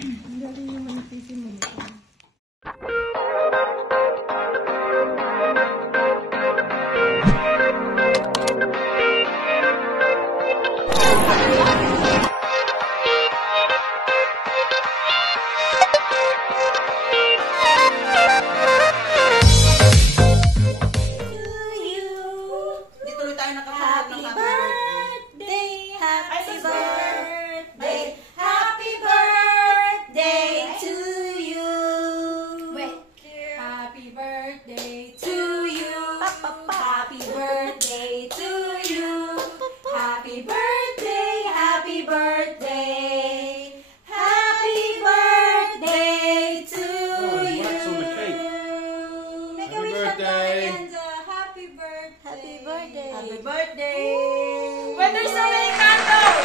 Ang galing yung manipisin mo. Happy birthday! When there's so many candles!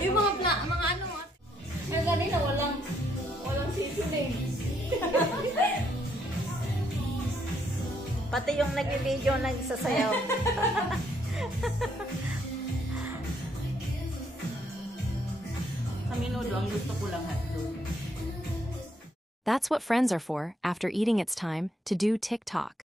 Yung mga ano ang galing na walang seasoning. Pati yung nag-video nagsasayaw. Kaminudo, ang gusto ko lang hotdog. That's what friends are for after eating it's time to do TikTok.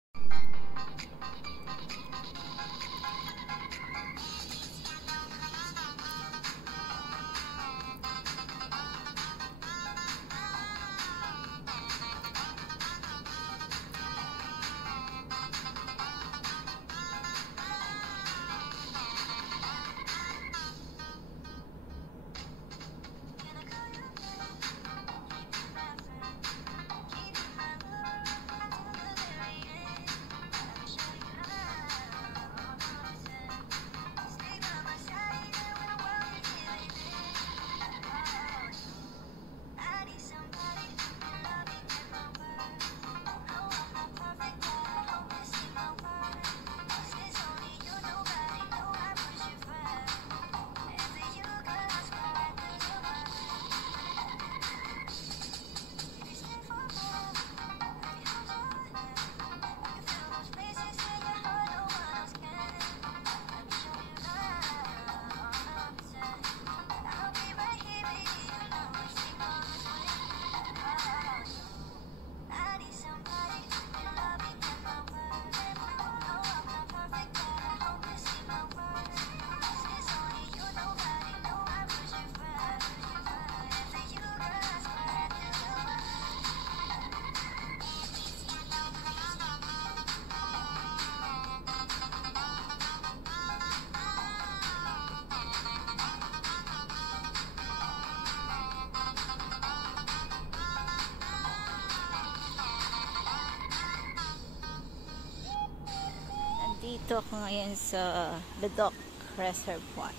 Dito ako ngayon sa Bedok Reservoir.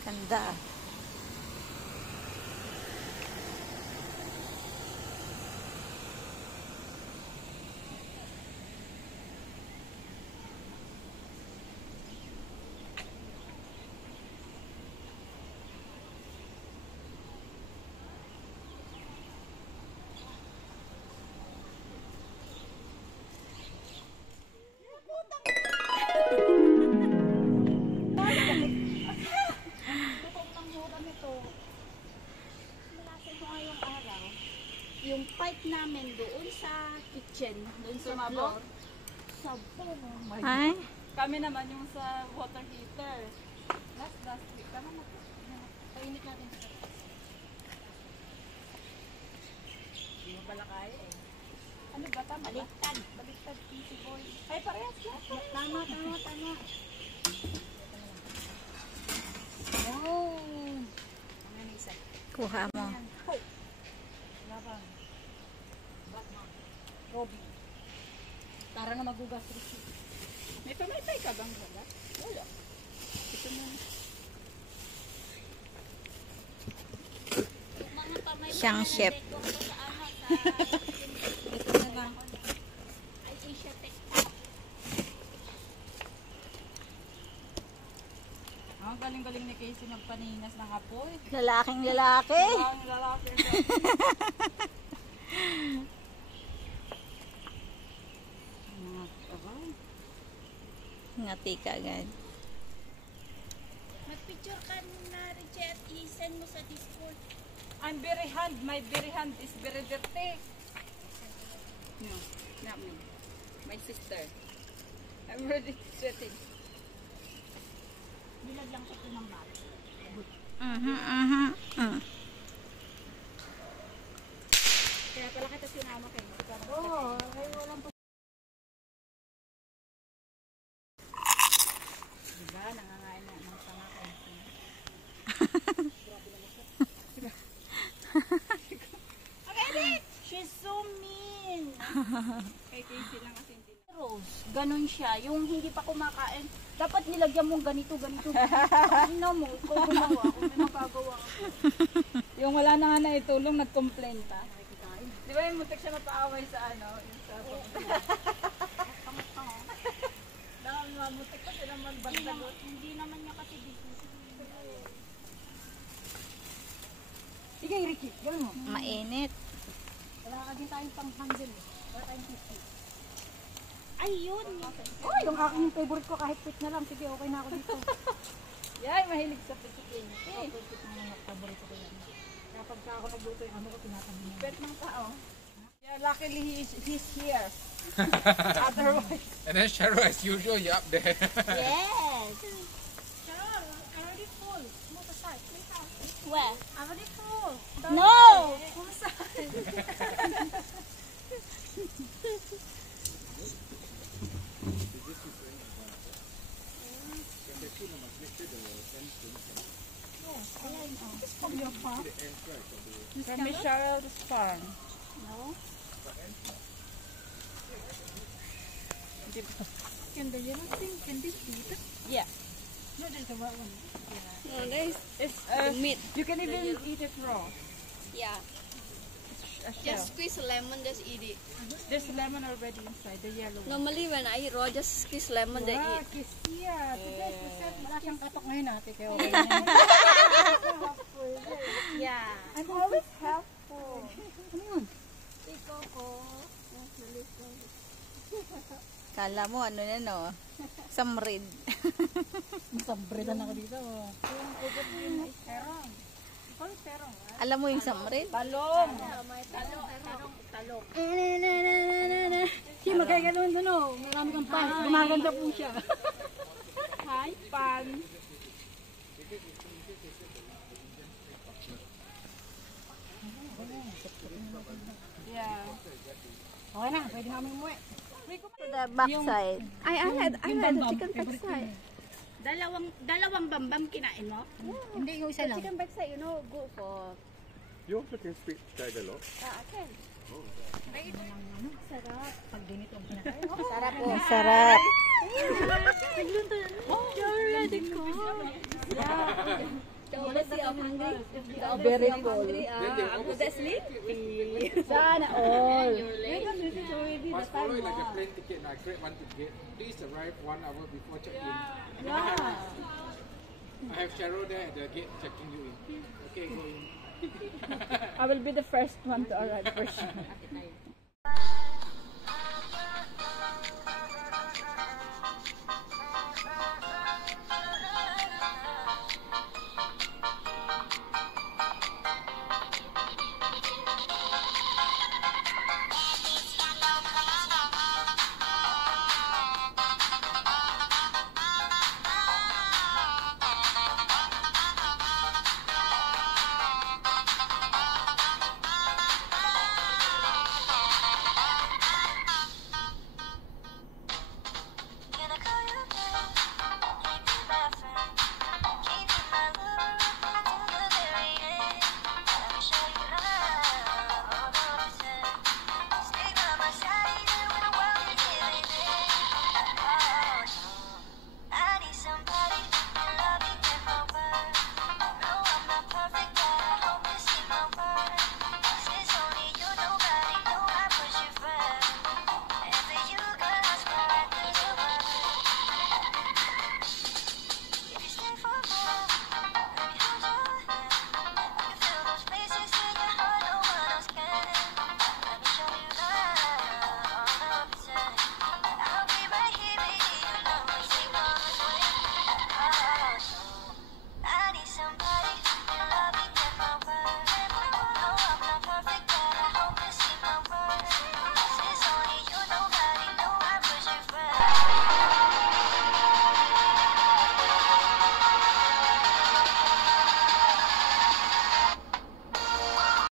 Ganda. Yung pipe namin doon sa kitchen, doon sa floor. Sabon. Oh my Ay? God. Kami naman yung sa water heater. Last week. Tama na. Painit natin sa taas. Hindi mo pala kaya eh. Ano ba? Tama ba? Baliktad. Baliktad. Easy boy. Ay, parehas na. Tama. Oh. Kuha mo. Robby. Tara na magugas receipt. May pamaypay ka bang wala? Wala. Ito na. Siyang chef. Ito na lang. Ay, Asia Tech. Ang galing-galing ni Casey magpaninas ng apoy. Lalaking lalaki. Ang lalaki. Ngati ka agad. Mag-picture ka na, Richie, at i-send mo sa Discord. I'm very hand. My very hand is very dirty. No, not me. My sister. I'm already sweating. Bilag lang siya ng bag. Kaya pala kita sinama kayo. Oo, kayo walang diba, nangangain na ng tanga kayo. She's so mean. Kay Casey lang kasi hindi. Rose, ganun siya. Yung hindi pa kumakain, dapat nilagyan mo ganito. Ano mo, ikaw gumawa. Kung may magagawa ako. Yung wala na nga na itulong, nag-complain pa. Di ba yung mutik siya mapaaway sa ano? Yung sa mamutik kasi naman bandagot. Hindi naman niya kasi business. Sige, Ricky, gawin mo. Mainit. Wala ka din tayong pang-handle. Wala tayong PC. Ayun! Oh, yung aking favorite ko kahit pit na lang. Sige, okay na ako dito. Yay, mahilig sa pit-pit. Eh, pit na lang. Paborito ko yan. Kapag ako nagluto yung ano ko, tinatanong niya. Pet ng tao. Yeah, luckily he's here. Otherwise. And then Cheryl, as usual, you're up there. Yes! Cheryl, I'm already full. Move aside. Where? I'm already full. No! Move aside. From your farm? From Miss Cheryl's farm. No? Can the yellow thing, can this eat it? Yeah. No, there's the white one. Yeah. Oh, nice. It's meat. You can even eat it raw. Yeah. A shell. Just squeeze lemon, just eat it. There's lemon already inside, the yellow one. Normally when I eat raw, just squeeze lemon, then Wow, eat. Kisia. Today, wala siyang katok ngayon natin. Kaya okay na. Yeah. I'm always helpful. Ano yun? Kala mo, ano na no? Samrid. Sabridan ako dito. Yung ugot mo yung terong. Ikaw yung terong. Alam mo yung samrid? Talong. Talong. Siya magkaganon doon o. Marami kang pan. Gumaganda po siya. Hi, pan. Yeah. Okay na, pwede namin umuwi. To the backside. I had the chicken backside. Dalawang bambam kinain mo? Hindi, yung isa lang. Chicken backside, you know, good for. You also can speak Tagalog. I can. Sarap. Pag ganito ang kinakain. Sarap po. Sarap. I'm hungry. Very cool. After that sleep? Sana all. Must follow it like a plane ticket. Like grade 1 ticket. Please arrive 1 hour before check-in. I have Cheryl there at the gate checking you in. Okay, go in. I will be the first one to arrive for sure.